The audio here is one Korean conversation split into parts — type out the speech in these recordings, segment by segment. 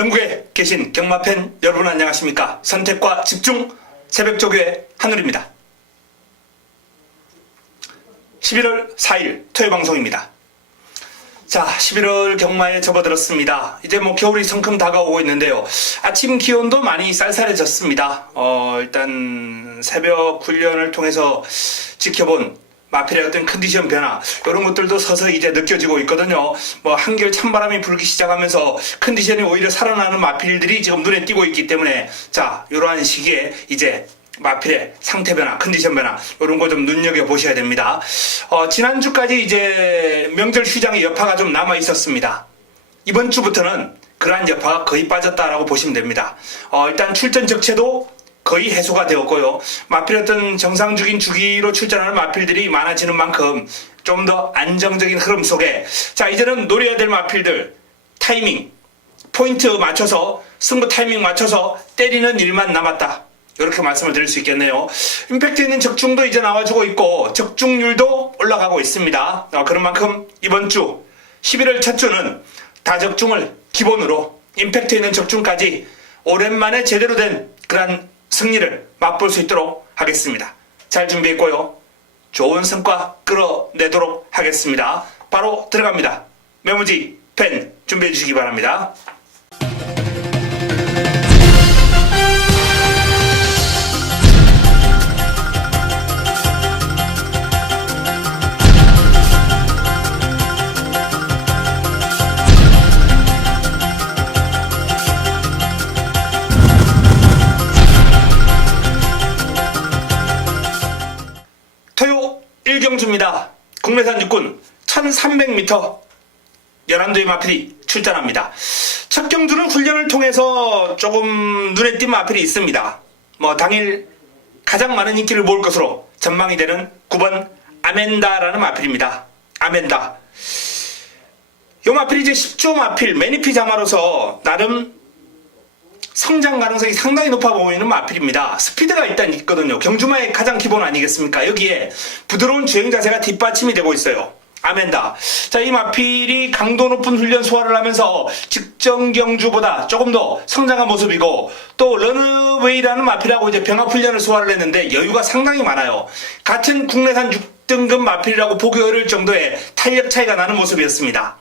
전국에 계신 경마팬 여러분 안녕하십니까? 선택과 집중 새벽조교의 한울입니다. 11월 4일 토요 방송입니다. 자, 11월 경마에 접어들었습니다. 이제 겨울이 성큼 다가오고 있는데요. 아침 기온도 많이 쌀쌀해졌습니다. 일단 새벽 훈련을 통해서 지켜본 마필의 어떤 컨디션 변화, 이런 것들도 서서히 이제 느껴지고 있거든요. 한결 찬바람이 불기 시작하면서 컨디션이 오히려 살아나는 마필들이 지금 눈에 띄고 있기 때문에, 자, 이러한 시기에 이제 마필의 상태 변화, 컨디션 변화, 이런 거 좀 눈여겨보셔야 됩니다. 지난주까지 이제 명절 휴장의 여파가 좀 남아 있었습니다. 이번 주부터는 그러한 여파가 거의 빠졌다라고 보시면 됩니다. 일단 출전 적체도 거의 해소가 되었고요. 마필 어떤 정상적인 주기로 출전하는 마필들이 많아지는 만큼 좀 더 안정적인 흐름 속에, 자, 이제는 노려야 될 마필들 타이밍, 포인트 맞춰서, 승부 타이밍 맞춰서 때리는 일만 남았다, 이렇게 말씀을 드릴 수 있겠네요. 임팩트 있는 적중도 이제 나와주고 있고 적중률도 올라가고 있습니다. 그런 만큼 이번 주 11월 첫 주는 다적중을 기본으로 임팩트 있는 적중까지 오랜만에 제대로 된 그런 승리를 맛볼 수 있도록 하겠습니다. 잘 준비했고요. 좋은 성과 끌어내도록 하겠습니다. 바로 들어갑니다. 메모지, 펜 준비해 주시기 바랍니다. 토요 1경주입니다. 국내산 육군 1300m 연안도의 마필이 출전합니다. 첫 경주는 훈련을 통해서 조금 눈에 띈 마필이 있습니다. 당일 가장 많은 인기를 모을 것으로 전망이 되는 9번 아멘다라는 마필입니다. 아멘다. 이 마필이 이제 10조 마필, 매니피 자마로서 나름 성장 가능성이 상당히 높아 보이는 마필입니다. 스피드가 일단 있거든요. 경주마의 가장 기본 아니겠습니까? 여기에 부드러운 주행 자세가 뒷받침이 되고 있어요. 아멘다. 자, 이 마필이 강도 높은 훈련 소화를 하면서 직전 경주보다 조금 더 성장한 모습이고, 또 런어웨이라는 마필하고 이제 병합 훈련을 소화를 했는데 여유가 상당히 많아요. 같은 국내산 6등급 마필이라고 보기 어려울 정도의 탄력 차이가 나는 모습이었습니다.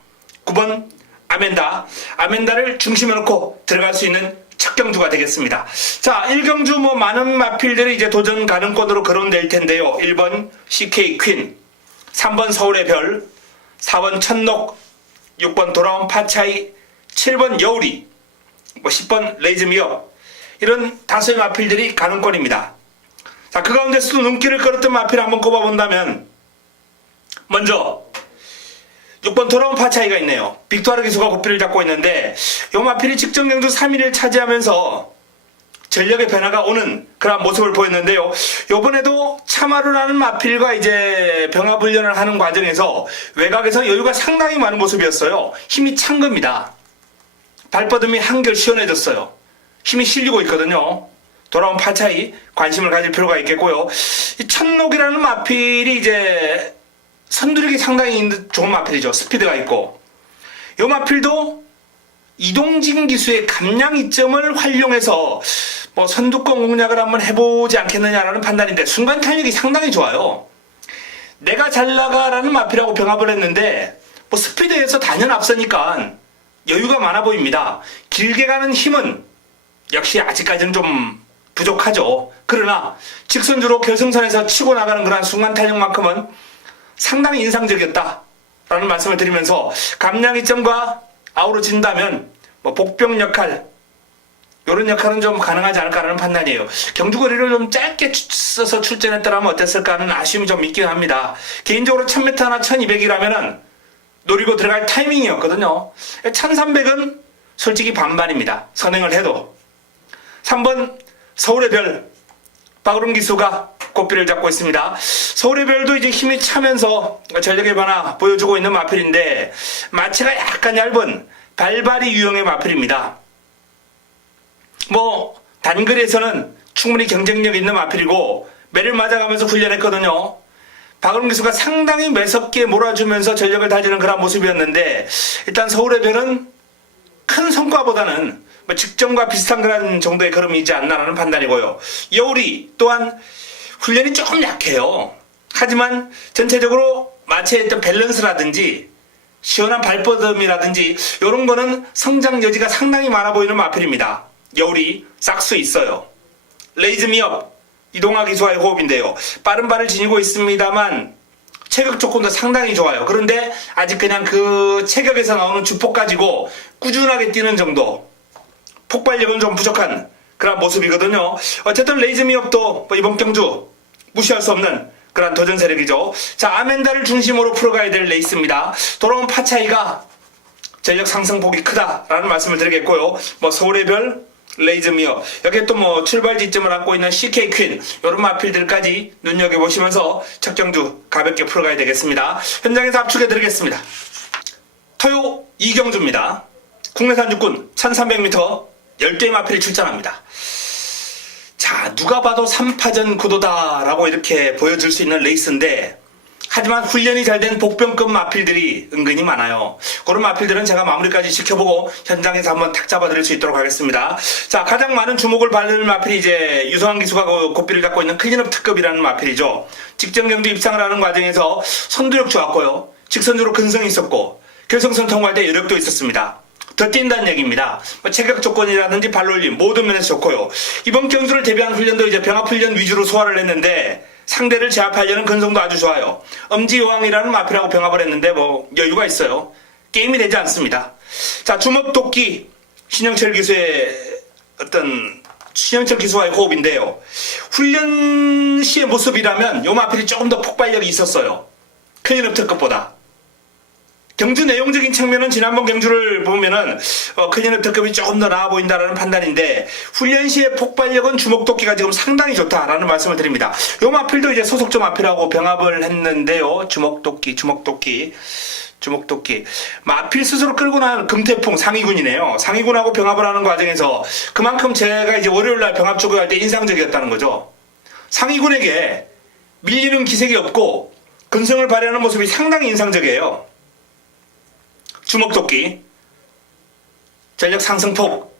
9번 아멘다. 아멘다를 중심에 놓고 들어갈 수 있는 첫 경주가 되겠습니다. 자, 1경주 많은 마필들이 이제 도전 가능권으로 거론될 텐데요. 1번 CK 퀸, 3번 서울의 별, 4번 천록, 6번 돌아온 파차이, 7번 여우리, 10번 레이즈미어, 이런 다수의 마필들이 가능권입니다. 자, 그 가운데서도 눈길을 끌었던 마필을 한번 꼽아본다면, 먼저 6번 돌아온 파차이가 있네요. 빅토르 기수가 고삐를 잡고 있는데, 요 마필이 직전 경주 3위를 차지하면서 전력의 변화가 오는 그런 모습을 보였는데요. 요번에도 차마루라는 마필과 이제 병합 훈련을 하는 과정에서 외곽에서 여유가 상당히 많은 모습이었어요. 힘이 찬 겁니다. 발뻗음이 한결 시원해졌어요. 힘이 실리고 있거든요. 돌아온 파차이 관심을 가질 필요가 있겠고요. 이 천록이라는 마필이 이제 선두력이 상당히 좋은 마필이죠. 스피드가 있고, 이 마필도 이동진 기수의 감량 이점을 활용해서 선두권 공략을 한번 해보지 않겠느냐라는 판단인데, 순간 탄력이 상당히 좋아요. 내가 잘 나가라는 마필하고 병합을 했는데 스피드에서 단연 앞서니까 여유가 많아 보입니다. 길게 가는 힘은 역시 아직까지는 좀 부족하죠. 그러나 직선주로 결승선에서 치고 나가는 그런 순간 탄력만큼은 상당히 인상적이었다라는 말씀을 드리면서, 감량 이점과 아우러진다면 복병 역할, 이런 역할은 좀 가능하지 않을까라는 판단이에요. 경주거리를 좀 짧게 써서 출전했더라면 어땠을까 하는 아쉬움이 좀 있긴 합니다. 개인적으로 1000m나 1200이라면은 노리고 들어갈 타이밍이었거든요. 1300은 솔직히 반반입니다. 선행을 해도. 3번 서울의 별, 박으름 기수가 고삐를 잡고 있습니다. 서울의 별도 이제 힘이 차면서 전력의 변화 보여주고 있는 마필인데, 마체가 약간 얇은 발발이 유형의 마필입니다. 단거리에서는 충분히 경쟁력 있는 마필이고 매를 맞아가면서 훈련했거든요. 박으름 기수가 상당히 매섭게 몰아주면서 전력을 다지는 그런 모습이었는데, 일단 서울의 별은 큰 성과보다는 뭐 직전과 비슷한 그런 정도의 걸음이지 않나라는 판단이고요. 여울이 또한 훈련이 조금 약해요. 하지만 전체적으로 마체의 어떤 밸런스라든지 시원한 발뻗음이라든지 이런 거는 성장 여지가 상당히 많아 보이는 마필입니다. 여울이 싹수 있어요. 레이즈 미업, 이동하기 좋아의 호흡인데요. 빠른 발을 지니고 있습니다만 체격 조건도 상당히 좋아요. 그런데 아직 그냥 그 체격에서 나오는 주폭 가지고 꾸준하게 뛰는 정도, 폭발력은 좀 부족한 그런 모습이거든요. 어쨌든 레이즈 미업도 뭐 이번 경주 무시할 수 없는 그런 도전 세력이죠. 자, 아멘다를 중심으로 풀어가야 될 레이스입니다. 돌아온 파 차이가 전력 상승폭이 크다라는 말씀을 드리겠고요. 뭐 서울의 별, 레이즈 미업, 여기에 또 뭐 출발 지점을 안고 있는 CK 퀸, 이런 마필들까지 눈여겨보시면서 첫 경주 가볍게 풀어가야 되겠습니다. 현장에서 압축해 드리겠습니다. 토요 이경주입니다. 국내산 육군 1300m 10대의 마필이 출전합니다. 자, 누가 봐도 3파전 구도다라고 이렇게 보여줄 수 있는 레이스인데, 하지만 훈련이 잘 된 복병급 마필들이 은근히 많아요. 그런 마필들은 제가 마무리까지 지켜보고 현장에서 한번 탁 잡아드릴 수 있도록 하겠습니다. 자, 가장 많은 주목을 받을 마필이 이제 유성환 기수가 고삐를 잡고 있는 클린업 특급이라는 마필이죠. 직전 경주 입상을 하는 과정에서 선두력 좋았고요. 직선주로 근성이 있었고 결승선 통과할 때 여력도 있었습니다. 더 뛴다는 얘기입니다. 체격 조건이라든지 발놀림 모든 면에서 좋고요. 이번 경주를 대비한 훈련도 이제 병합훈련 위주로 소화를 했는데 상대를 제압하려는 근성도 아주 좋아요. 엄지여왕이라는 마필하고 병합을 했는데 뭐 여유가 있어요. 게임이 되지 않습니다. 자, 주먹도끼 신영철 기수의 신영철 기수와의 호흡인데요. 훈련 시의 모습이라면 요 마필이 조금 더 폭발력이 있었어요. 클린업 특급보다. 경주 내용적인 측면은 지난번 경주를 보면은 클린업 특급이 조금 더 나아 보인다라는 판단인데, 훈련 시의 폭발력은 주먹도끼가 지금 상당히 좋다라는 말씀을 드립니다. 요 마필도 이제 소속점 마필하고 병합을 했는데요. 주먹도끼. 마필 스스로 끌고 나온 금태풍 상위군이네요. 상위군하고 병합을 하는 과정에서 그만큼 제가 이제 월요일날 병합 쪽을 할 때 인상적이었다는 거죠. 상위군에게 밀리는 기색이 없고 근성을 발휘하는 모습이 상당히 인상적이에요. 주먹도끼 전력 상승폭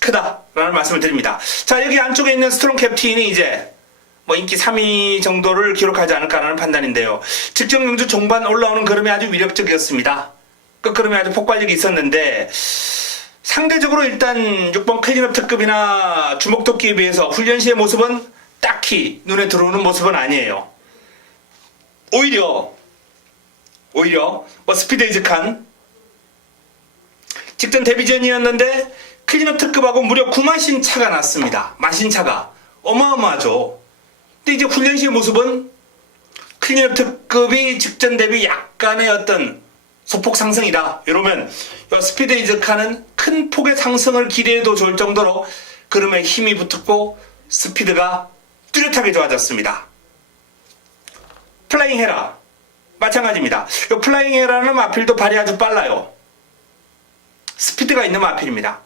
크다라는 말씀을 드립니다. 자, 여기 안쪽에 있는 스트롱 캡틴이 이제 뭐 인기 3위 정도를 기록하지 않을까라는 판단인데요. 직전 경주 종반 올라오는 걸음이 아주 위력적이었습니다. 끝걸음이 아주 폭발력이 있었는데 상대적으로 일단 6번 클린업 특급이나 주먹도끼에 비해서 훈련 시의 모습은 딱히 눈에 들어오는 모습은 아니에요. 오히려 뭐 스피드이즈칸 직전 데뷔전이었는데 클린업 특급하고 무려 9마신 차가 났습니다. 마신차가 어마어마하죠. 근데 이제 훈련 시의 모습은 클린업 특급이 직전 대비 약간의 어떤 소폭 상승이다. 이러면 스피드이즈칸은 큰 폭의 상승을 기대해도 좋을 정도로 걸음에 힘이 붙었고 스피드가 뚜렷하게 좋아졌습니다. 플라잉 헤라 마찬가지입니다. 이 플라잉 헤라는 마필도 발이 아주 빨라요. 스피드가 있는 마필입니다.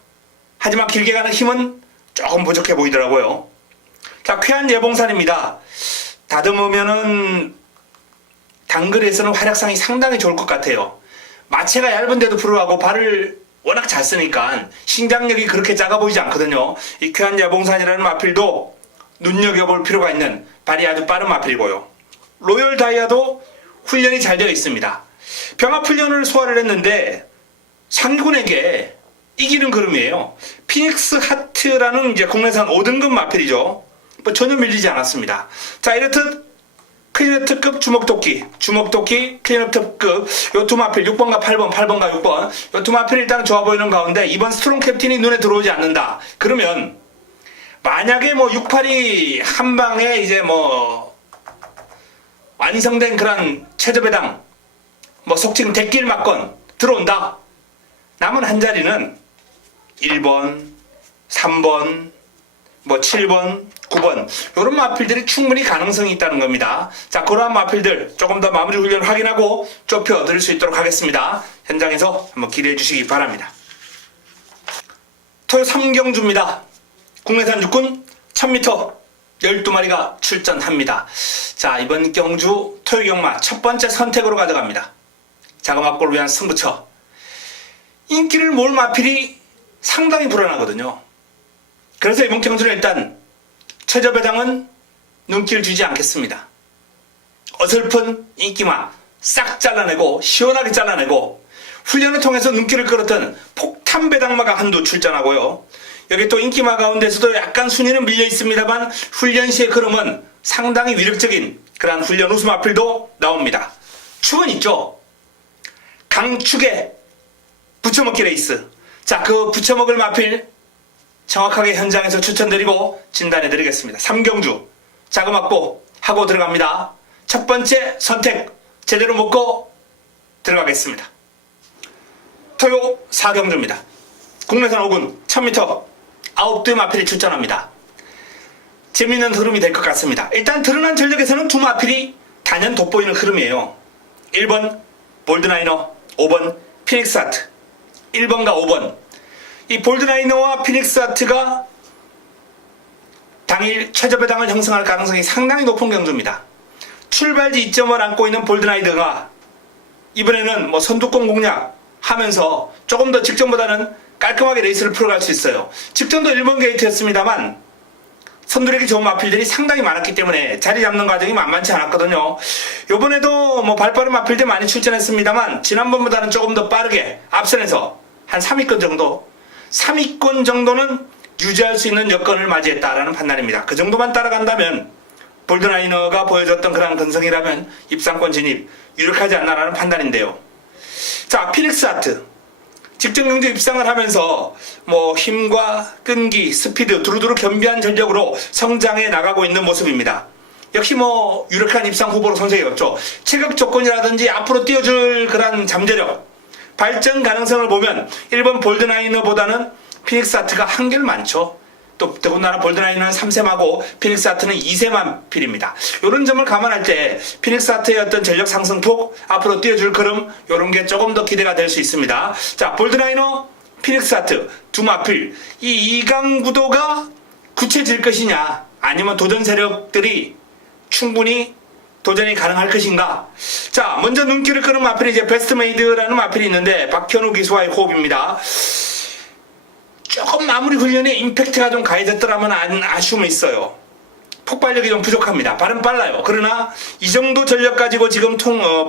하지만 길게 가는 힘은 조금 부족해 보이더라고요. 자, 쾌한 예봉산입니다. 다듬으면은 단거리에서는 활약상이 상당히 좋을 것 같아요. 마체가 얇은데도 불구하고 발을 워낙 잘 쓰니까 신장력이 그렇게 작아 보이지 않거든요. 이 쾌한 예봉산이라는 마필도 눈여겨볼 필요가 있는 발이 아주 빠른 마필이고요. 로열 다이아도 훈련이 잘 되어 있습니다. 병합 훈련을 소화를 했는데 상위군에게 이기는 걸음이에요. 피닉스 하트라는 이제 국내산 5등급 마필이죠. 뭐 전혀 밀리지 않았습니다. 자, 이렇듯 클린업 특급 주먹도끼, 클린업 특급 요 두 마필 6번과 8번과 6번 요 두 마필이 일단 좋아 보이는 가운데 이번 스트롱 캡틴이 눈에 들어오지 않는다. 그러면 만약에 뭐 68이 한 방에 이제 뭐 완성된 그런 최저배당 뭐 속칭 대길 막건 들어온다. 남은 한 자리는 1번, 3번, 뭐 7번, 9번 이런 마필들이 충분히 가능성이 있다는 겁니다. 자, 그러한 마필들 조금 더 마무리 훈련을 확인하고 좁혀 드릴 수 있도록 하겠습니다. 현장에서 한번 기대해 주시기 바랍니다. 토요 3경주입니다. 국내산 육군 1000m 12마리가 출전합니다. 자, 이번 경주 토요 경마 첫 번째 선택으로 가져갑니다. 자그마골을 위한 승부처. 인기를 몰 마필이 상당히 불안하거든요. 그래서 이번 경주는 일단 최저배당은 눈길 주지 않겠습니다. 어설픈 인기만 싹 잘라내고 시원하게 잘라내고 훈련을 통해서 눈길을 끌었던 폭탄 배당마가 한두 출전하고요. 여기 또 인기마 가운데서도 약간 순위는 밀려 있습니다만 훈련 시의 흐름은 상당히 위력적인 그런 훈련 우승 마필도 나옵니다. 축은 있죠. 강축의 부쳐먹기 레이스. 자, 그 부쳐먹을 마필 정확하게 현장에서 추천드리고 진단해드리겠습니다. 3경주 자금 확보 하고 들어갑니다. 첫 번째 선택 제대로 먹고 들어가겠습니다. 토요 4경주입니다. 국내선 5군 1000m 9대 마필이 출전합니다. 재미있는 흐름이 될 것 같습니다. 일단 드러난 전력에서는 두 마필이 단연 돋보이는 흐름이에요. 1번 볼드나이너, 5번 피닉스 하트. 1번과 5번. 이 볼드나이너와 피닉스 하트가 당일 최저배당을 형성할 가능성이 상당히 높은 경주입니다. 출발지 2점을 안고 있는 볼드나이너가 이번에는 뭐 선두권 공략하면서 조금 더 직전보다는 깔끔하게 레이스를 풀어갈 수 있어요. 직전도 1번 게이트였습니다만 선두력이 좋은 마필들이 상당히 많았기 때문에 자리 잡는 과정이 만만치 않았거든요. 이번에도 뭐 발빠른 마필들 많이 출전했습니다만 지난번보다는 조금 더 빠르게 앞선에서 한 3위권 정도 3위권 정도는 유지할 수 있는 여건을 맞이했다라는 판단입니다. 그 정도만 따라간다면 볼드나이너가 보여줬던 그런 근성이라면 입상권 진입 유력하지 않나라는 판단인데요. 자, 피닉스 하트 직전 경주 입상을 하면서 뭐 힘과 끈기, 스피드 두루두루 겸비한 전력으로 성장해 나가고 있는 모습입니다. 역시 뭐 유력한 입상 후보로 선정이었죠. 체격 조건이라든지 앞으로 뛰어줄 그런 잠재력, 발전 가능성을 보면 1번 볼드나이너보다는 피닉스 하트가 한결 많죠. 또 더군다나 볼드나이너는 3세마고 피닉스 하트는 2세만 필입니다. 이런 점을 감안할 때 피닉스 하트의 어떤 전력 상승폭, 앞으로 뛰어줄 걸음 이런 게 조금 더 기대가 될 수 있습니다. 자, 볼드나이너, 피닉스 하트 두 마필 이 2강 구도가 굳혀질 것이냐 아니면 도전 세력들이 충분히 도전이 가능할 것인가. 자, 먼저 눈길을 끄는 마필이 이제 베스트메이드라는 마필이 있는데 박현우 기수와의 호흡입니다. 조금 마무리 훈련에 임팩트가 좀 가해졌더라면 아쉬움이 있어요. 폭발력이 좀 부족합니다. 발은 빨라요. 그러나 이 정도 전력 가지고 지금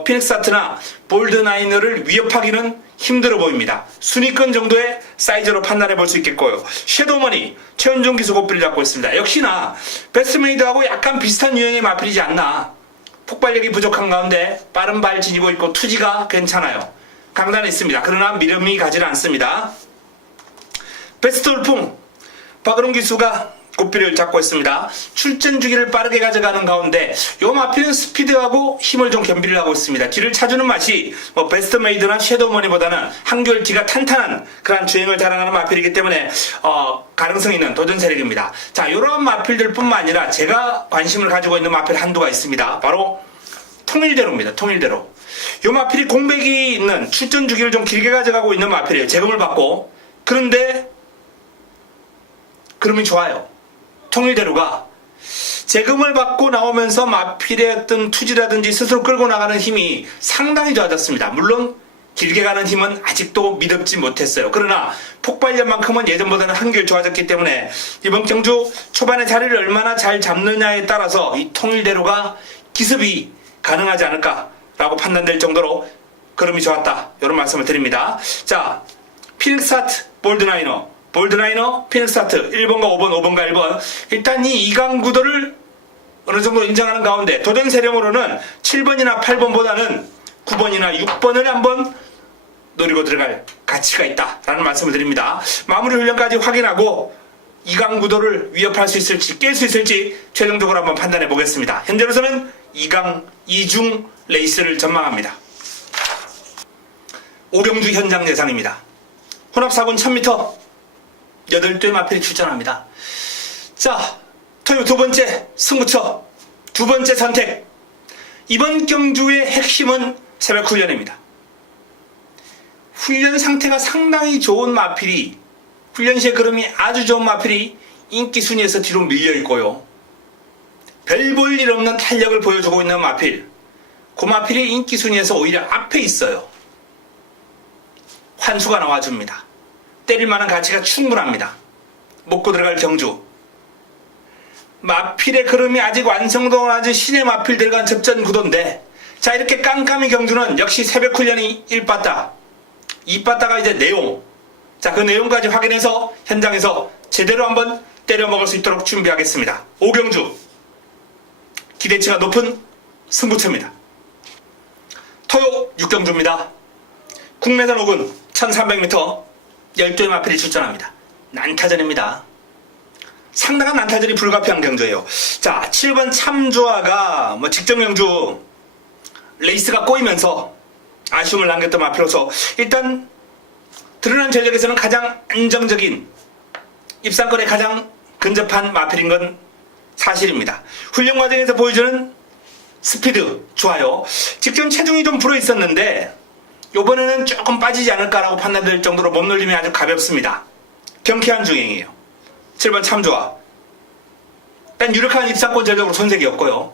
피닉스 하트나 볼드나이너를 위협하기는 힘들어 보입니다. 순위권 정도의 사이즈로 판단해 볼 수 있겠고요. 섀도우머니 최은종 기수 고삐를 잡고 있습니다. 역시나 베스트메이드하고 약간 비슷한 유형의 마필이지 않나. 폭발력이 부족한 가운데 빠른 발 지니고 있고 투지가 괜찮아요. 강단에 있습니다. 그러나 미름이 가지 않습니다. 베스트 돌풍 박은홍 기수가 고삐를 잡고 있습니다. 출전 주기를 빠르게 가져가는 가운데 요 마필은 스피드하고 힘을 좀 겸비를 하고 있습니다. 뒤를 차주는 맛이 뭐 베스트메이드나 섀도우머니보다는 한결 뒤가 탄탄한 그런 주행을 자랑하는 마필이기 때문에 가능성 있는 도전 세력입니다. 자, 이런 마필들 뿐만 아니라 제가 관심을 가지고 있는 마필 한두가 있습니다. 바로 통일대로입니다. 통일대로. 요 마필이 공백이 있는 출전 주기를 좀 길게 가져가고 있는 마필이에요. 재검을 받고. 그런데 그러면 좋아요. 통일대로가 재금을 받고 나오면서 마필의 어떤 투지라든지 스스로 끌고 나가는 힘이 상당히 좋아졌습니다. 물론 길게 가는 힘은 아직도 믿업지 못했어요. 그러나 폭발력만큼은 예전보다는 한결 좋아졌기 때문에 이번 경주 초반에 자리를 얼마나 잘 잡느냐에 따라서 이 통일대로가 기습이 가능하지 않을까라고 판단될 정도로 걸음이 좋았다. 이런 말씀을 드립니다. 자, 피닉스 하트, 볼드나이너, 피닉스 하트 1번과 5번, 5번과 1번. 일단 이 2강 구도를 어느 정도 인정하는 가운데 도전 세력으로는 7번이나 8번보다는 9번이나 6번을 한번 노리고 들어갈 가치가 있다라는 말씀을 드립니다. 마무리 훈련까지 확인하고 2강 구도를 위협할 수 있을지 깰 수 있을지 최종적으로 한번 판단해 보겠습니다. 현재로서는 2강 2중 레이스를 전망합니다. 5경주 현장 예상입니다. 혼합 4군 1000m 8대 마필이 출전합니다. 자, 토요 두 번째 승부처, 두 번째 선택. 이번 경주의 핵심은 새벽 훈련입니다. 훈련 상태가 상당히 좋은 마필이, 훈련 시의 걸음이 아주 좋은 마필이 인기 순위에서 뒤로 밀려 있고요. 별 볼 일 없는 탄력을 보여주고 있는 마필. 그 마필이 인기 순위에서 오히려 앞에 있어요. 환수가 나와줍니다. 때릴 만한 가치가 충분합니다. 먹고 들어갈 경주. 마필의 걸음이 아직 완성도 아주 신의 마필 들어간 접전 구도인데, 자, 이렇게 깜깜이 경주는 역시 새벽 훈련이 1빠따, 2빠따가 이제 내용. 자, 그 내용까지 확인해서 현장에서 제대로 한번 때려 먹을 수 있도록 준비하겠습니다. 5경주. 기대치가 높은 승부처입니다. 토요 6경주입니다. 국내산 5군 1300m 12의 마필이 출전합니다. 난타전입니다. 상당한 난타전이 불가피한 경주예요. 자, 7번 참조아가 직전 경주 레이스가 꼬이면서 아쉬움을 남겼던 마필로서 일단 드러난 전력에서는 가장 안정적인 입상권에 가장 근접한 마필인 건 사실입니다. 훈련 과정에서 보여주는 스피드 좋아요. 직전 체중이 좀 불어 있었는데 이번에는 조금 빠지지 않을까라고 판단될 정도로 몸놀림이 아주 가볍습니다. 경쾌한 중행이에요. 7번 참조아. 일단 유력한 입상권 전적으로 손색이 없고요.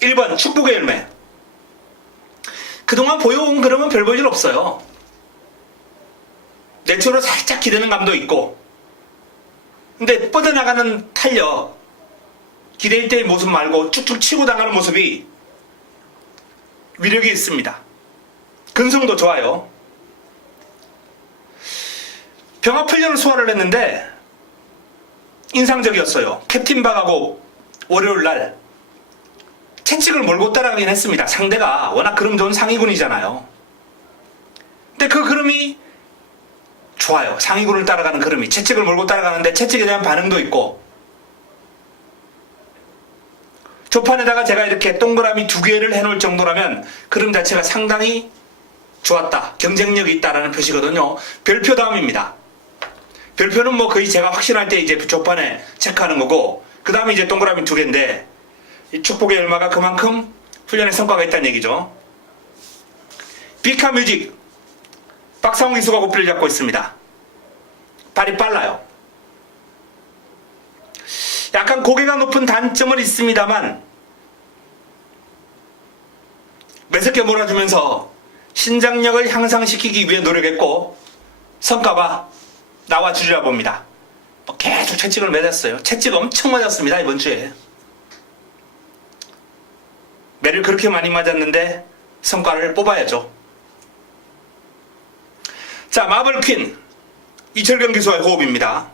1번 축복의 열매. 그동안 보여온 그림은 별 볼 일 없어요. 내추로 살짝 기대는 감도 있고, 근데 뻗어나가는 탄력, 기대일 때의 모습 말고 쭉쭉 치고 나가는 모습이 위력이 있습니다. 근성도 좋아요. 병합훈련을 소화를 했는데 인상적이었어요. 캡틴박하고 월요일날 채찍을 몰고 따라가긴 했습니다. 상대가 워낙 그름 좋은 상위군이잖아요. 근데 그 그름이 좋아요. 상위군을 따라가는 그름이. 채찍을 몰고 따라가는데 채찍에 대한 반응도 있고, 조판에다가 제가 이렇게 동그라미 2개를 해놓을 정도라면 그림 자체가 상당히 좋았다, 경쟁력이 있다라는 표시거든요. 별표 다음입니다. 별표는 뭐 거의 제가 확신할 때 이제 조판에 체크하는 거고, 그 다음에 이제 동그라미 2개인데 이 축복의 열마가 그만큼 훈련의 성과가 있다는 얘기죠. 비카뮤직 박상훈 기수가 고삐를 잡고 있습니다. 발이 빨라요. 약간 고개가 높은 단점은 있습니다만 매섭게 몰아주면서 신장력을 향상시키기 위해 노력했고 성과가 나와주리라 봅니다. 계속 채찍을 맞았어요. 채찍 엄청 맞았습니다. 이번 주에 매를 그렇게 많이 맞았는데 성과를 뽑아야죠. 자, 마블퀸 이철경 기수와의 호흡입니다.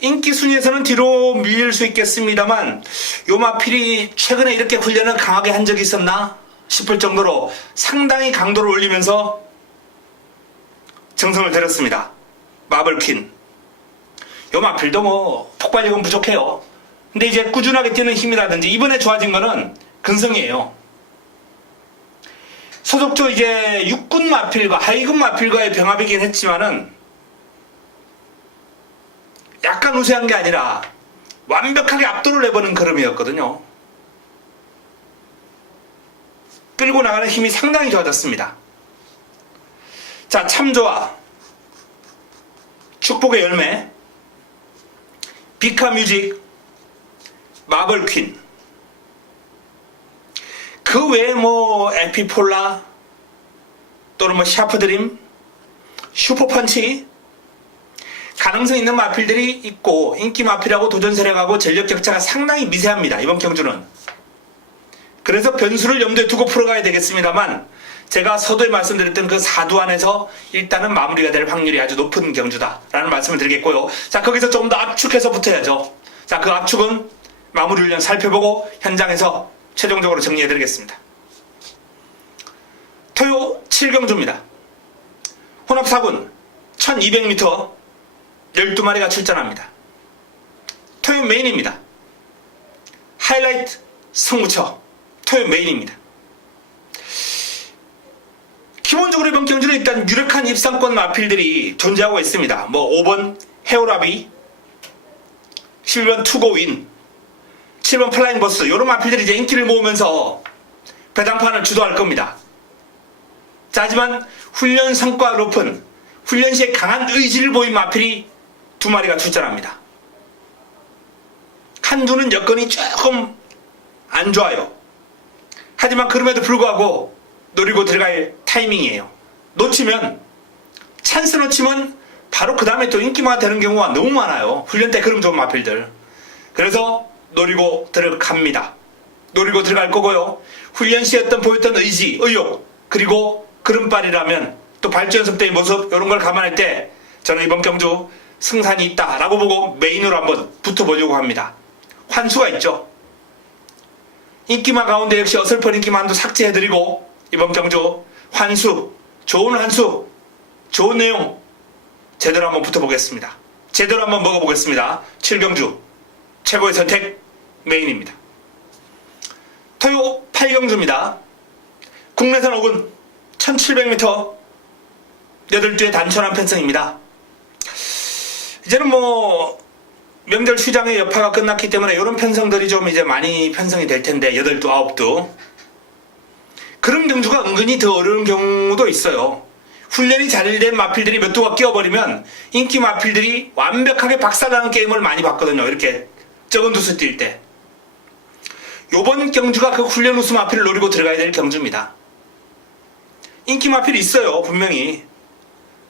인기 순위에서는 뒤로 밀릴 수 있겠습니다만 요 마필이 최근에 이렇게 훈련을 강하게 한 적이 있었나 싶을 정도로 상당히 강도를 올리면서 정성을 들였습니다. 마블퀸. 요 마필도 뭐 폭발력은 부족해요. 근데 이제 꾸준하게 뛰는 힘이라든지 이번에 좋아진 거는 근성이에요. 소속조 이제 육군 마필과 하위군 마필과의 병합이긴 했지만은 약간 우세한 게 아니라 완벽하게 압도를 내보는 걸음이었거든요. 끌고 나가는 힘이 상당히 좋아졌습니다. 자, 참조아, 축복의 열매, 비카뮤직, 마블퀸. 그 외에 뭐 에피폴라 또는 뭐 샤프드림, 슈퍼펀치, 가능성 있는 마필들이 있고 인기 마필하고 도전 세력하고 전력 격차가 상당히 미세합니다. 이번 경주는. 그래서 변수를 염두에 두고 풀어가야 되겠습니다만 제가 서두에 말씀드렸던 그 4두 안에서 일단은 마무리가 될 확률이 아주 높은 경주다라는 말씀을 드리겠고요. 자, 거기서 조금 더 압축해서 붙어야죠. 자, 그 압축은 마무리 훈련 살펴보고 현장에서 최종적으로 정리해드리겠습니다. 토요 7경주입니다. 혼합 4군 1200m 12마리가 출전합니다. 토요 메인입니다. 하이라이트 승부처 토요 메인입니다. 기본적으로 이번 경주는 일단 유력한 입상권 마필들이 존재하고 있습니다. 뭐 5번 헤오라비, 11번 투고윈, 7번 플라잉 버스, 이런 마필들이 이제 인기를 모으면서 배당판을 주도할 겁니다. 자, 하지만 훈련 성과 높은, 훈련 시에 강한 의지를 보인 마필이 2마리가 출전합니다. 한두는 여건이 조금 안 좋아요. 하지만 그럼에도 불구하고 노리고 들어갈 타이밍이에요. 놓치면, 찬스 놓치면 바로 그 다음에 또 인기마가 되는 경우가 너무 많아요. 훈련 때 그럼 좋은 마필들. 그래서 노리고 들어갑니다. 노리고 들어갈 거고요. 훈련 시에 보였던 의지, 의욕, 그리고 걸음발이라면 또 발주 연습 때의 모습 이런 걸 감안할 때 저는 이번 경주 승산이 있다라고 보고 메인으로 한번 붙어보려고 합니다. 환수가 있죠. 인기마 가운데 역시 어설픈 인기만도 삭제해드리고 이번 경주 환수, 좋은 환수, 좋은 내용 제대로 한번 붙어보겠습니다. 제대로 한번 먹어보겠습니다. 7경주 최고의 선택 메인입니다. 토요 8경주입니다. 국내선 5군 1700m 8주의 단촐한 편성입니다. 이제는 뭐 명절 휴장의 여파가 끝났기 때문에 이런 편성들이 좀 이제 많이 편성이 될 텐데 8두 9두 그런 경주가 은근히 더 어려운 경우도 있어요. 훈련이 잘 된 마필들이 몇 두가 끼어버리면 인기 마필들이 완벽하게 박살나는 게임을 많이 봤거든요. 이렇게 적은 두수 뛸 때. 요번 경주가 그 훈련 우수 마필을 노리고 들어가야 될 경주입니다. 인기 마필이 있어요. 분명히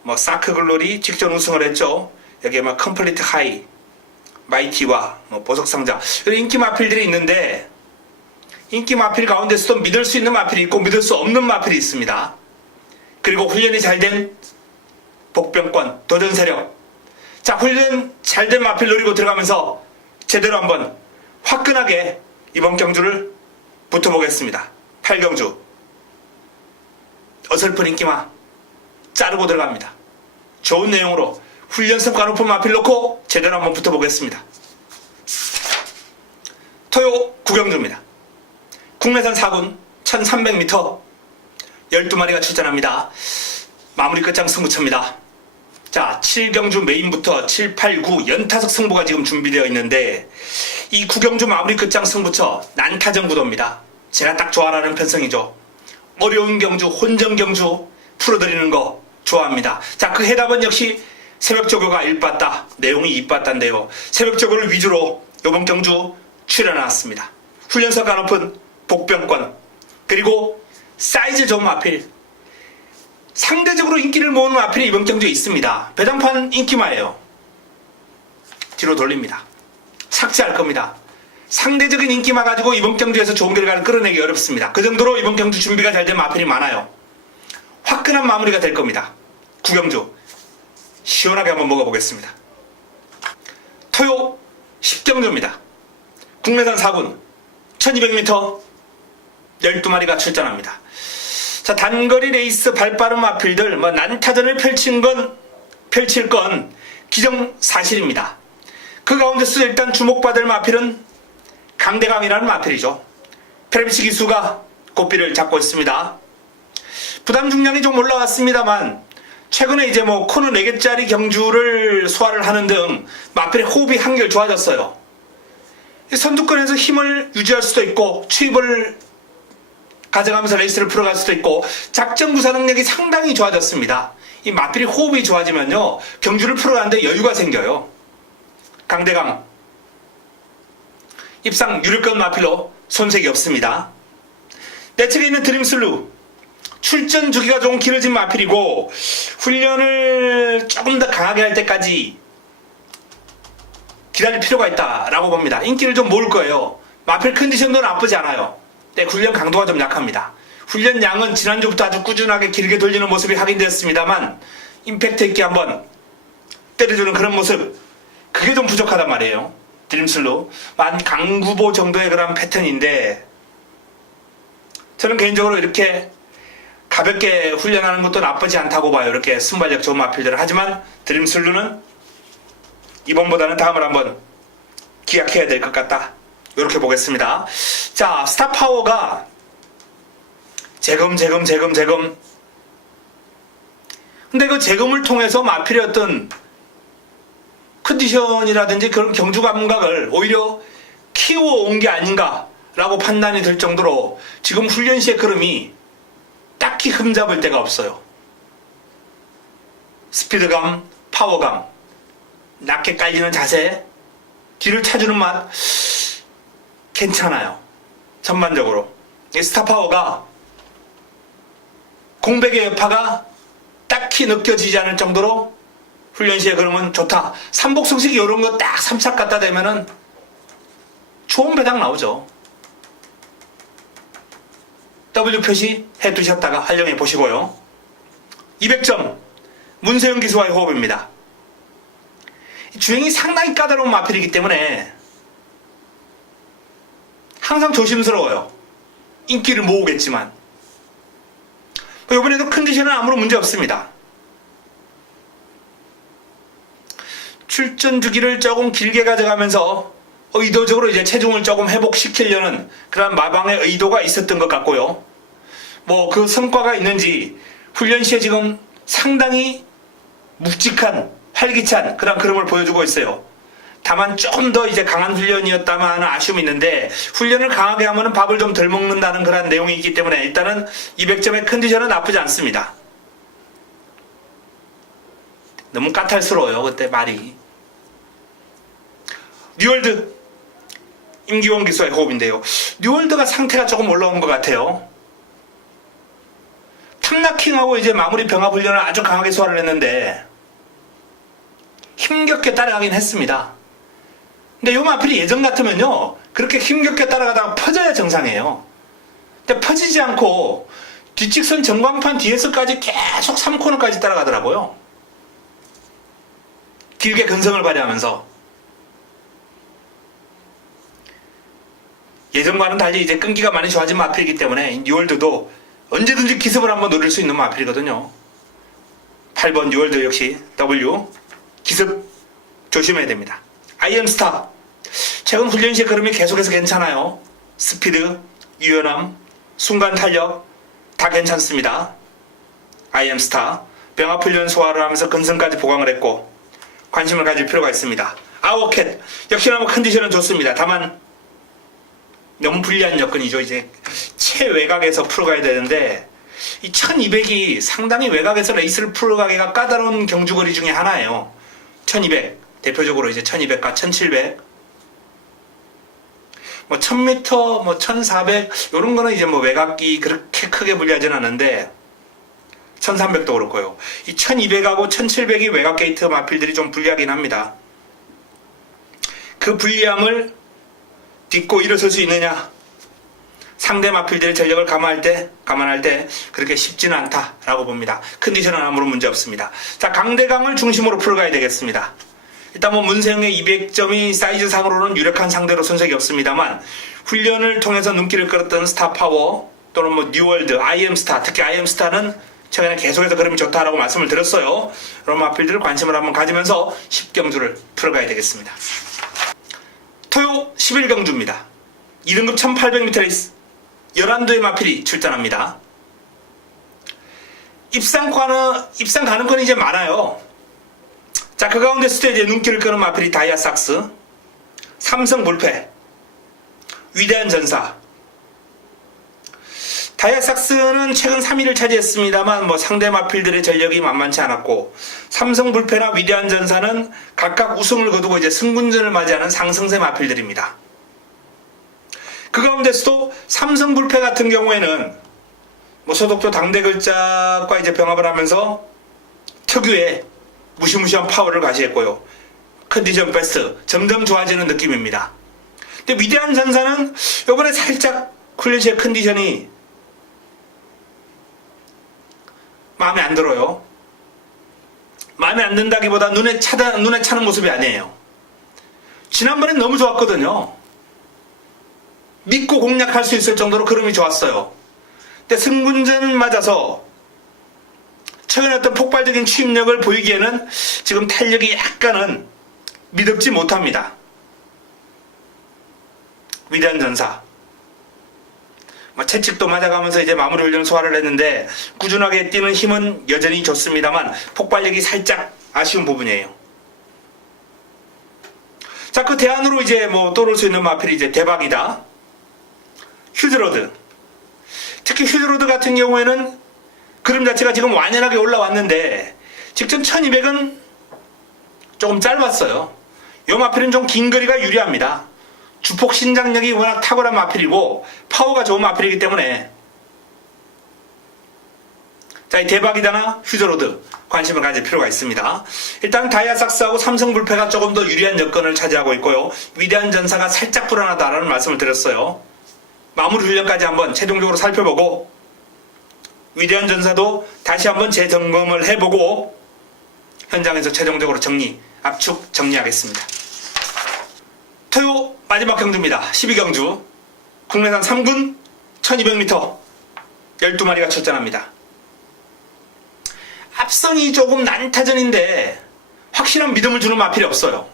뭐 사크 글로리 직전 우승을 했죠. 여기에 막 컴플리트 하이, 마이티와 뭐 보석 상자 이런 인기 마필들이 있는데 인기 마필 가운데서도 믿을 수 있는 마필이 있고 믿을 수 없는 마필이 있습니다. 그리고 훈련이 잘 된 복병권, 도전 세력. 자, 훈련 잘 된 마필 노리고 들어가면서 제대로 한번 화끈하게 이번 경주를 붙어보겠습니다. 8경주 어설픈 인기마 자르고 들어갑니다. 좋은 내용으로 훈련 성과 높은 마필 놓고 제대로 한번 붙어보겠습니다. 토요 9경주입니다. 국내선 4군 1300m 12마리가 출전합니다. 마무리 끝장 승부처입니다. 자, 7경주 메인부터 7, 8, 9 연타석 승부가 지금 준비되어 있는데 이 9경주 마무리 끝장 승부처 난타전 구도입니다. 제가 딱 좋아하는 편성이죠. 어려운 경주, 혼전 경주 풀어드리는 거 좋아합니다. 자, 그 해답은 역시 새벽조교가 1빠따, 내용이 2빠따인데요. 새벽조교를 위주로 이번 경주 출연해왔습니다. 훈련서가 높은 복병권, 그리고 사이즈 좋은 마필, 상대적으로 인기를 모으는 마필이 이번 경주에 있습니다. 배당판 인기마예요. 뒤로 돌립니다. 삭제할 겁니다. 상대적인 인기마 가지고 이번 경주에서 좋은 결과를 끌어내기 어렵습니다. 그 정도로 이번 경주 준비가 잘 된 마필이 많아요. 화끈한 마무리가 될 겁니다. 9경주 시원하게 한번 먹어보겠습니다. 토요 10경주입니다. 국내선 4군 1200m 12마리가 출전합니다. 자, 단거리 레이스 발빠른 마필들 난타전을 펼칠 건 기정사실입니다. 그 가운데서 일단 주목받을 마필은 강대강이라는 마필이죠. 페레비치 기수가 고삐를 잡고 있습니다. 부담 중량이 좀 올라왔습니다만 최근에 이제 뭐 코너 4개짜리 경주를 소화를 하는 등 마필의 호흡이 한결 좋아졌어요. 선두권에서 힘을 유지할 수도 있고 추입을 가져가면서 레이스를 풀어갈 수도 있고 작전 구사 능력이 상당히 좋아졌습니다. 이 마필이 호흡이 좋아지면요 경주를 풀어가는데 여유가 생겨요. 강대강 입상 유력권 마필로 손색이 없습니다. 내 측에 있는 드림슬루 출전 주기가 좀 길어진 마필이고 훈련을 조금 더 강하게 할 때까지 기다릴 필요가 있다라고 봅니다. 인기를 좀 모을 거예요. 마필 컨디션도 나쁘지 않아요. 근데 훈련 강도가 좀 약합니다. 훈련 양은 지난주부터 아주 꾸준하게 길게 돌리는 모습이 확인되었습니다만 임팩트 있게 한번 때려주는 그런 모습 그게 좀 부족하단 말이에요. 드림슬로 만 강구보 정도의 그런 패턴인데 저는 개인적으로 이렇게 가볍게 훈련하는 것도 나쁘지 않다고 봐요. 이렇게 순발력 좋은 마필들을. 하지만 드림슬루는 이번보다는 다음을 한번 기약해야 될 것 같다. 이렇게 보겠습니다. 자, 스타파워가 재검. 근데 그 재검을 통해서 마필의 어떤 컨디션이라든지 그런 경주 감각을 오히려 키워온 게 아닌가라고 판단이 들 정도로 지금 훈련 시의 흐름이 딱히 흠잡을 데가 없어요. 스피드감, 파워감, 낮게 깔리는 자세, 뒤를 차주는 맛 괜찮아요. 전반적으로 이 스타파워가 공백의 여파가 딱히 느껴지지 않을 정도로 훈련 시에 그러면 좋다. 삼복승식 이런 거 딱 3차 갖다 대면은 좋은 배당 나오죠. W 표시 해두셨다가 활용해 보시고요. 200점 문세영 기수와의 호흡입니다. 주행이 상당히 까다로운 마필이기 때문에 항상 조심스러워요. 인기를 모으겠지만 이번에도 컨디션은 아무런 문제 없습니다. 출전 주기를 조금 길게 가져가면서 의도적으로 이제 체중을 조금 회복시키려는 그런 마방의 의도가 있었던 것 같고요. 뭐 그 성과가 있는지 훈련 시에 지금 상당히 묵직한 활기찬 그런 흐름을 보여주고 있어요. 다만 조금 더 이제 강한 훈련이었다면 하는 아쉬움이 있는데 훈련을 강하게 하면 밥을 좀 덜 먹는다는 그런 내용이 있기 때문에 일단은 200점의 컨디션은 나쁘지 않습니다. 너무 까탈스러워요 그때 말이. 뉴월드 임기원 기수와의 호흡인데요. 뉴월드가 상태가 조금 올라온 것 같아요. 탐나킹하고 이제 마무리 병합 훈련을 아주 강하게 소화를 했는데 힘겹게 따라가긴 했습니다. 근데 요 마필이 예전 같으면요 그렇게 힘겹게 따라가다가 퍼져야 정상이에요. 근데 퍼지지 않고 뒷직선 전광판 뒤에서까지 계속 3코너까지 따라가더라고요. 길게 근성을 발휘하면서 예전과는 달리 이제 끈기가 많이 좋아진 마필이기 때문에 뉴월드도 언제든지 기습을 한번 노릴 수 있는 마필이거든요. 8번 뉴월드 역시 W 기습 조심해야 됩니다. IM스타 최근 훈련 시의 흐름이 계속해서 괜찮아요. 스피드, 유연함, 순간 탄력 다 괜찮습니다. IM스타 병합 훈련 소화를 하면서 근성까지 보강을 했고 관심을 가질 필요가 있습니다. 아워캣 역시나 뭐 컨디션은 좋습니다. 다만 너무 불리한 여건이죠. 이제 최외곽에서 풀어가야 되는데 이 1200이 상당히 외곽에서 레이스를 풀어가기가 까다로운 경주거리 중에 하나예요. 1200 대표적으로 이제 1200과 1700 뭐 1000m 뭐 1400 이런 거는 이제 뭐 외곽이 그렇게 크게 불리하지는 않은데 1300도 그렇고요. 이 1200하고 1700이 외곽 게이트 마필들이 좀 불리하긴 합니다. 그 불리함을 딛고 일어설 수 있느냐? 상대 마필들의 전력을 감안할 때 그렇게 쉽지는 않다라고 봅니다. 컨디션은 아무런 문제 없습니다. 자, 강대강을 중심으로 풀어가야 되겠습니다. 일단 뭐 문세영의 200점이 사이즈상으로는 유력한 상대로 손색이 없습니다만 훈련을 통해서 눈길을 끌었던 스타파워 또는 뭐 뉴월드, IM스타 특히 IM스타는 최근에 계속해서 그림이 좋다라고 말씀을 드렸어요. 그런 마필들을 관심을 한번 가지면서 10경주를 풀어가야 되겠습니다. 토요 11경주입니다. 2등급 1800m 레이스 11도의 마필이 출전합니다. 입상 가능권이 이제 많아요. 자, 그 가운데서도 이제 눈길을 끄는 마필이 다이아삭스, 삼성 불패, 위대한 전사. 다이아삭스는 최근 3위를 차지했습니다만 뭐 상대 마필들의 전력이 만만치 않았고 삼성 불패나 위대한 전사는 각각 우승을 거두고 이제 승군전을 맞이하는 상승세 마필들입니다. 그 가운데서도 삼성 불패 같은 경우에는 뭐 소독도 당대 글자과 이제 병합을 하면서 특유의 무시무시한 파워를 가시했고요. 컨디션 베스트 점점 좋아지는 느낌입니다. 근데 위대한 전사는 이번에 살짝 훈련시의 컨디션이 마음에 안 들어요. 마음에 안 든다기보다 눈에 차는 모습이 아니에요. 지난번엔 너무 좋았거든요. 믿고 공략할 수 있을 정도로 흐름이 좋았어요. 근데 승군전 맞아서 최근에 어떤 폭발적인 추임력을 보이기에는 지금 탄력이 약간은 미덥지 못합니다. 위대한 전사. 채찍도 맞아가면서 이제 마무리 훈련 소화를 했는데 꾸준하게 뛰는 힘은 여전히 좋습니다만 폭발력이 살짝 아쉬운 부분이에요. 자, 그 대안으로 이제 뭐 떠오를 수 있는 마필이 이제 대박이다. 휴즈로드. 특히 휴즈로드 같은 경우에는 그림 자체가 지금 완연하게 올라왔는데 직전 1200은 조금 짧았어요. 이 마필은 좀 긴 거리가 유리합니다. 주폭 신장력이 워낙 탁월한 마필이고 파워가 좋은 마필이기 때문에 자, 이 대박이다나 휴저로드 관심을 가질 필요가 있습니다. 일단 다이아삭스하고 삼성불패가 조금 더 유리한 여건을 차지하고 있고요. 위대한 전사가 살짝 불안하다라는 말씀을 드렸어요. 마무리 훈련까지 한번 최종적으로 살펴보고 위대한 전사도 다시 한번 재점검을 해보고 현장에서 최종적으로 압축 정리하겠습니다. 토요 마지막 경주입니다. 12경주 국내산 3군 1200m 12마리가 출전합니다. 앞선이 조금 난타전인데 확실한 믿음을 주는 마필이 없어요.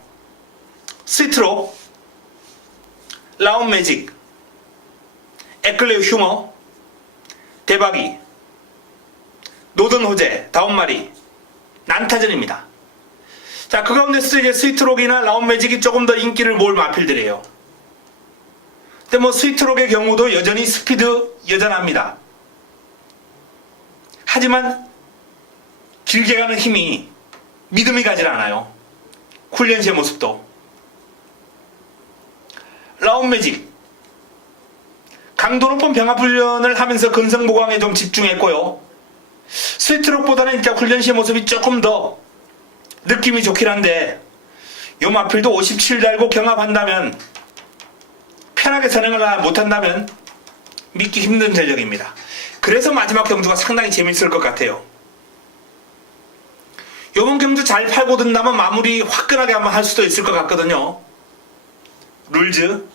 스위트록, 라운매직, 에클레오 휴머, 대박이, 노던호재 5마리 난타전입니다. 자, 그 가운데서 이제 스위트록이나 라운매직이 조금 더 인기를 모을 마필들이에요. 근데 뭐 스위트록의 경우도 여전히 스피드 여전합니다. 하지만 길게 가는 힘이 믿음이 가질 않아요. 훈련 시의 모습도. 라운매직 강도 높은 병합훈련을 하면서 근성보강에 좀 집중했고요. 스위트록보다는 일단 훈련 시의 모습이 조금 더 느낌이 좋긴 한데 요 마필도 57 달고 경합한다면 편하게 선행을 못한다면 믿기 힘든 전력입니다. 그래서 마지막 경주가 상당히 재밌을 것 같아요. 요번 경주 잘 팔고 든다면 마무리 화끈하게 한번 할 수도 있을 것 같거든요. 룰즈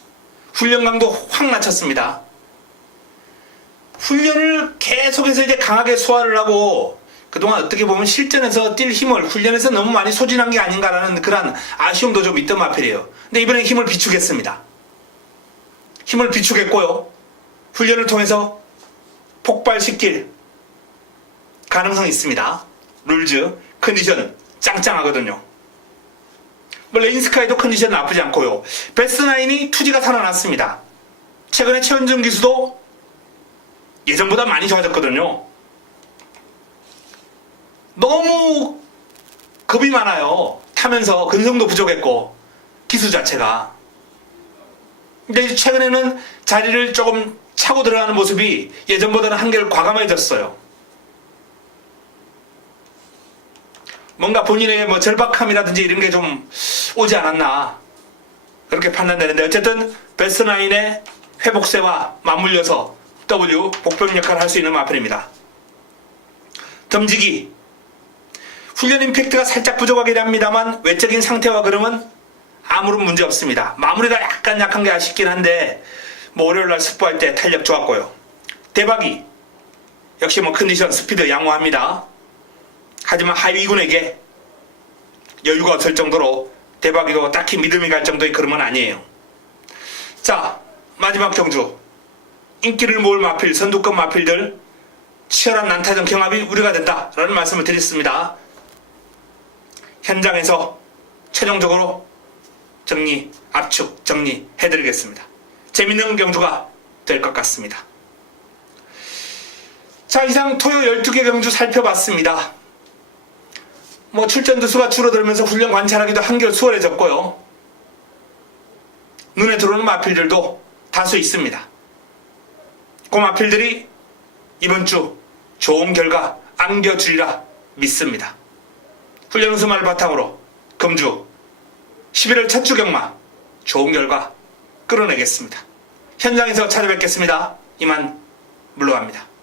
훈련 강도 확 낮췄습니다. 훈련을 계속해서 이제 강하게 소화를 하고 그동안 어떻게 보면 실전에서 뛸 힘을 훈련에서 너무 많이 소진한 게 아닌가라는 그런 아쉬움도 좀 있던 마필이에요. 근데 이번엔 힘을 비축했습니다. 힘을 비축했고요. 훈련을 통해서 폭발시킬 가능성이 있습니다. 룰즈 컨디션 짱짱하거든요. 뭐 레인스카이도 컨디션 나쁘지 않고요. 베스트나인이 투지가 살아났습니다. 최근에 최원정 기수도 예전보다 많이 좋아졌거든요. 너무 겁이 많아요. 타면서 근성도 부족했고 기수 자체가. 근데 최근에는 자리를 조금 차고 들어가는 모습이 예전보다는 한결 과감해졌어요. 뭔가 본인의 뭐 절박함이라든지 이런 게 좀 오지 않았나 그렇게 판단되는데 어쨌든 베스트나인의 회복세와 맞물려서 W 복병 역할을 할 수 있는 마필입니다. 덤지기 훈련 임팩트가 살짝 부족하긴 합니다만 외적인 상태와 그름은 아무런 문제 없습니다. 마무리가 약간 약한 게 아쉽긴 한데 뭐 월요일날 스포할 때 탄력 좋았고요. 대박이 역시 뭐 컨디션 스피드 양호합니다. 하지만 하위군에게 여유가 없을 정도로 대박이고 딱히 믿음이 갈 정도의 그름은 아니에요. 자, 마지막 경주 인기를 모을 마필, 선두급 마필들 치열한 난타전 경합이 우려가 된다라는 말씀을 드렸습니다. 현장에서 최종적으로 압축 정리해드리겠습니다. 재밌는 경주가 될 것 같습니다. 자, 이상 토요 12개 경주 살펴봤습니다. 뭐 출전 두수가 줄어들면서 훈련 관찰하기도 한결 수월해졌고요. 눈에 들어오는 마필들도 다수 있습니다. 그 마필들이 이번 주 좋은 결과 안겨주리라 믿습니다. 훈련 우승을 바탕으로 금주 11월 첫 주 경마 좋은 결과 끌어내겠습니다. 현장에서 찾아뵙겠습니다. 이만 물러갑니다.